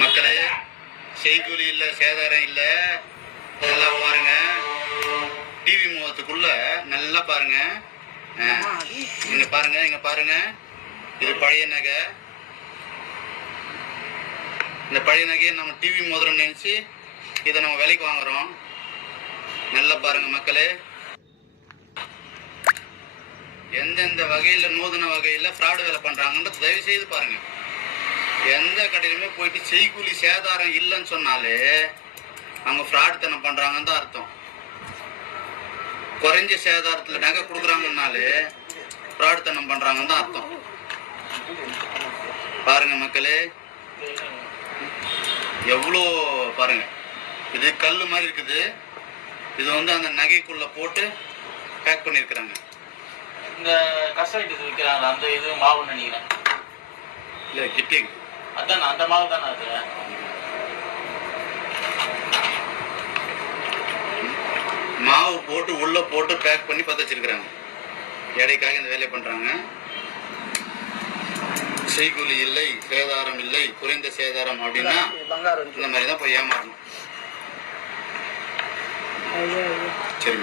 மக்களே செய்கூலி இல்லை சேதாரம் இல்லை. நல்லா பாருங்க. டிவி முகத்துக்குள்ள நல்லா பாருங்க. இங்க பாருங்க இங்க பாருங்க. இது பழைய நகை. இந்த பழைய நகையை நம்ம டிவி மோதிரம் நினைச்சு இதை நம்ம விலைக்கு வாங்குறோம். நல்லா பாருங்க மக்களே. எந்தெந்த வகையில் நூதன வகையில் ஃப்ராடு வேலை பண்றாங்கன்றது தயவு செய்து பாருங்க. எந்த கடையிலுமே போயிட்டு செய்கூலி சேதாரம் இல்லைன்னு சொன்னாலே அவங்க ஃப்ராடுத்தனம் பண்ணுறாங்கன்னு பண்றாங்கன்னு தான் அர்த்தம். குறைஞ்ச சேதாரத்தில் நகை கொடுக்குறாங்கன்னாலே ஃப்ராடுத்தனம் பண்ணுறாங்கன்னு பண்றாங்கன்னு தான் அர்த்தம். பாருங்க மக்களே. எவ்வளோ பாருங்க. இது கல் மாதிரி இருக்குது. இது வந்து அந்த நகைக்குள்ளே போட்டு பேக் பண்ணியிருக்கிறாங்க. இந்த கஸ்டமைட்டு விற்கிறாங்க அந்த இது மாவுன்னு நினைக்கிறேன். இல்லை கிட்டிங் அதான் அந்த மாவு தானே அது? மாவு போட்டு உள்ள போட்டு பேக் பண்ணி பற்ற வச்சிருக்கிறாங்க. எடைக்காக இந்த வேலையை பண்றாங்க. செய்கூலி இல்லை சேதாரம் இல்லை குறைந்த சேதாரம் அப்படின்னா இந்த மாதிரி தான் போய் ஏமாறணும். சரிம்மா.